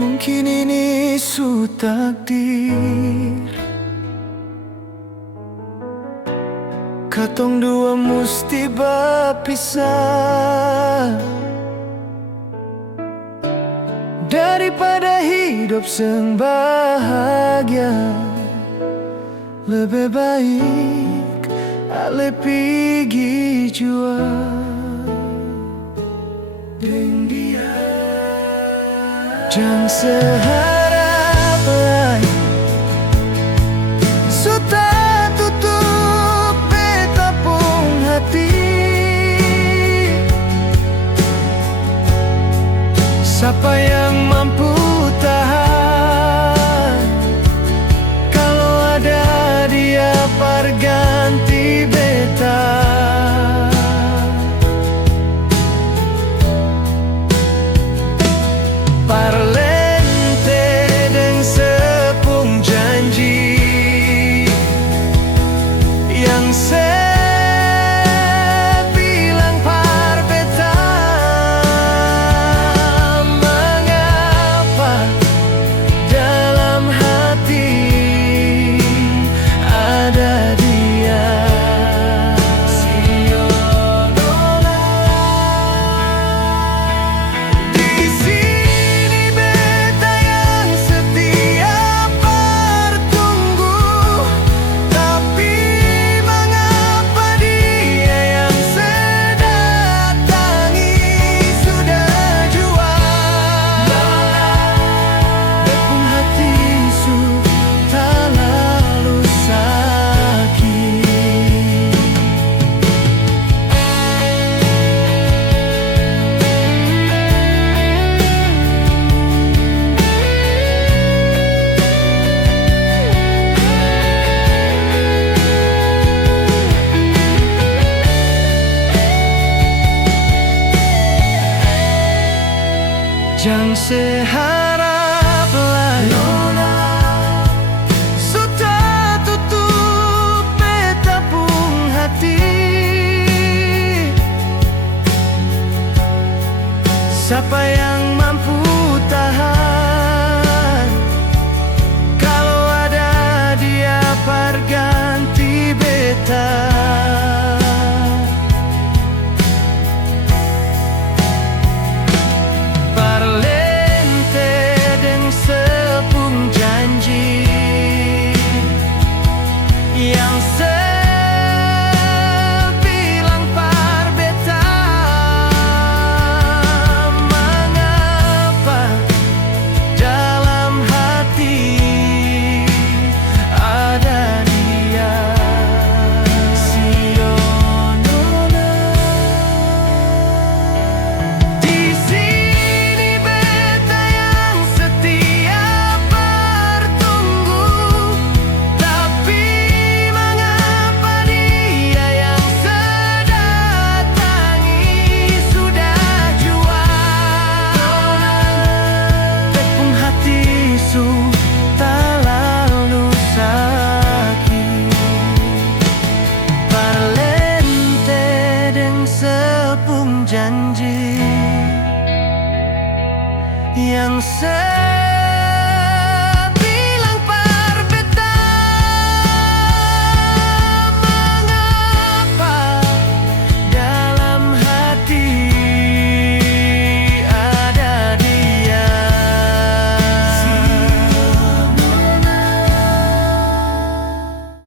Mungkin ini su takdir, katong dua musti berpisah. Daripada hidup seng bahagia, lebih baik ale pergi jua deng dia. Jangan seharap lain, sudah tutup beta pung hati. Siapa yang mampu tahan kalau ada dia perganti beta? Parlente deng sepung janji yang saya bilang par beta. Mengapa dalam hati ada dia? Di sini beta yang setia bertunggu, tapi mengapa dia yang sedatangi sudah jua? Depung hati su tak lalu sakit. Jangan seharap lain, sudah tutup beta pung hati. Siapa yang mampu tahan kalau ada dia perganti beta? Parlente deng sepung janji yang sebilang par beta. Mengapa dalam hati ada dia? Sionona. Di sini beta yang setia bertunggu, tapi mengapa dia yang sedatangi sudah jua? Tepung hati su tak lalu sakit. Parlente deng sepung janji yang